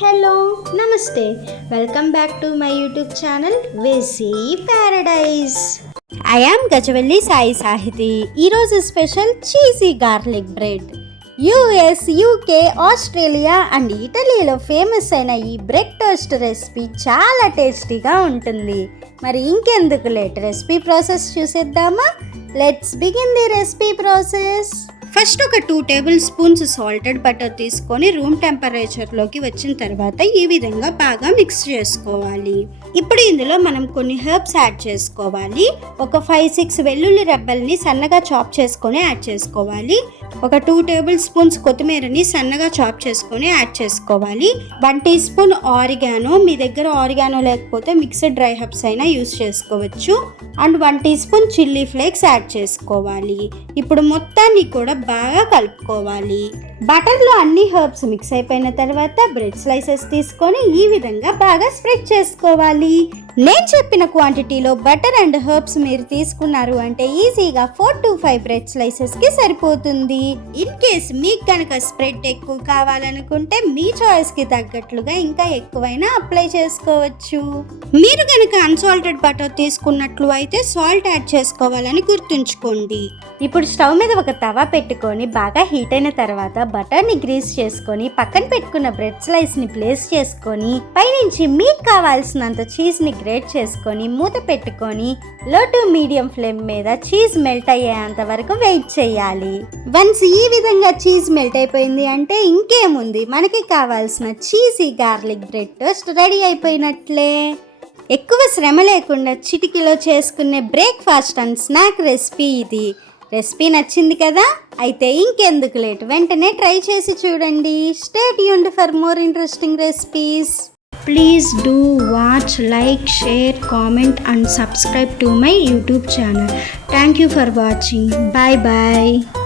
Hello నమస్తే welcome back to my YouTube channel వెసీ paradise. I am Gajavelli Sai Sahithi. ఈరోజు special cheesy garlic bread. US, UK, Australia and ఇటలీలో famous అయిన ఈ bread toast recipe చాలా టేస్టీగా ఉంటుంది. మరి ఇంకెందుకు లేట్, రెసిపీ ప్రాసెస్ చూసేద్దామా? Let's begin the recipe process. First ఒక 2 టేబుల్ స్పూన్స్ సాల్టెడ్ బటర్ తీసుకొని రూమ్ టెంపరేచర్లోకి వచ్చిన తర్వాత ఈ విధంగా బాగా మిక్స్ చేసుకోవాలి. ఇప్పుడు ఇందులో మనం కొన్ని హెర్బ్స్ యాడ్ చేసుకోవాలి. ఒక 5-6 వెల్లుల్లి రెబ్బల్ని సన్నగా చాప్ చేసుకొని యాడ్ చేసుకోవాలి. ఒక 2 టేబుల్ స్పూన్స్ కొత్తిమీరని సన్నగా చాప్ చేసుకొని యాడ్ చేసుకోవాలి. 1 టీ స్పూన్ ఆరిగానో, మీ దగ్గర ఆరిగానో లేకపోతే మిక్స్డ్ డ్రై హెర్బ్స్ అయినా యూస్ చేసుకోవచ్చు. And 1 teaspoon chilli flakes add చేసుకోవాలి. ఇప్పుడు మొత్తాన్ని కూడా బాగా కలుపుకోవాలి. బటర్లో అన్ని హెర్బ్స్ మిక్స్ అయిపోయిన తర్వాత బ్రెడ్ స్లైసెస్ తీసుకొని ఈ విధంగా బాగా స్ప్రెడ్ చేసుకోవాలి. నేను చెప్పిన క్వాంటిటీలో బటర్ అండ్ హెర్బ్స్ మీరు తీసుకున్నారు అంటే ఈజీగా 4 to 5 బ్రెడ్ స్లైసెస్ కి సరిపోతుంది. ఇన్ కేస్ మీకు కనుక స్ప్రెడ్ ఎక్కువ కావాలనుకుంటే మీ చాయిస్ కి తగ్గట్లుగా ఇంకా ఎక్కువైనా అప్లై చేసుకోవచ్చు. మీరు కనుక అన్సాల్టెడ్ బటర్ తీసుకున్నట్లు అయితే సాల్ట్ యాడ్ చేసుకోవాలని గుర్తుంచుకోండి. ఇప్పుడు స్టవ్ మీద ఒక తవా పెట్టుకొని బాగా హీట్ అయిన తర్వాత బటర్ని గ్రీస్ చేసుకొని పక్కన పెట్టుకున్న బ్రెడ్ స్లైస్ని ప్లేస్ చేసుకొని పైనుంచి మీకు కావాల్సినంత చీజ్ని గ్రేట్ చేసుకొని మూత పెట్టుకొని లో టు మీడియం ఫ్లేమ్ మీద చీజ్ మెల్ట్ అయ్యేంత వరకు వెయిట్ చేయాలి. వన్స్ ఈ విధంగా చీజ్ మెల్ట్ అయిపోయింది అంటే ఇంకేముంది, మనకి కావాల్సిన cheesy garlic bread toast ready అయిపోయినట్లే. ఎక్కువ శ్రమ లేకుండా చిటికీలో చేసుకునే బ్రేక్ఫాస్ట్ అండ్ స్నాక్ రెసిపీ ఇది. రెసిపీ నచ్చింది కదా? అయితే ఇంకెందుకు లేట్, వెంటనే ట్రై చేసి చూడండి. Stay tuned for more interesting recipes. Please do watch, like, share, comment and subscribe to my YouTube channel. Thank you for watching. Bye bye.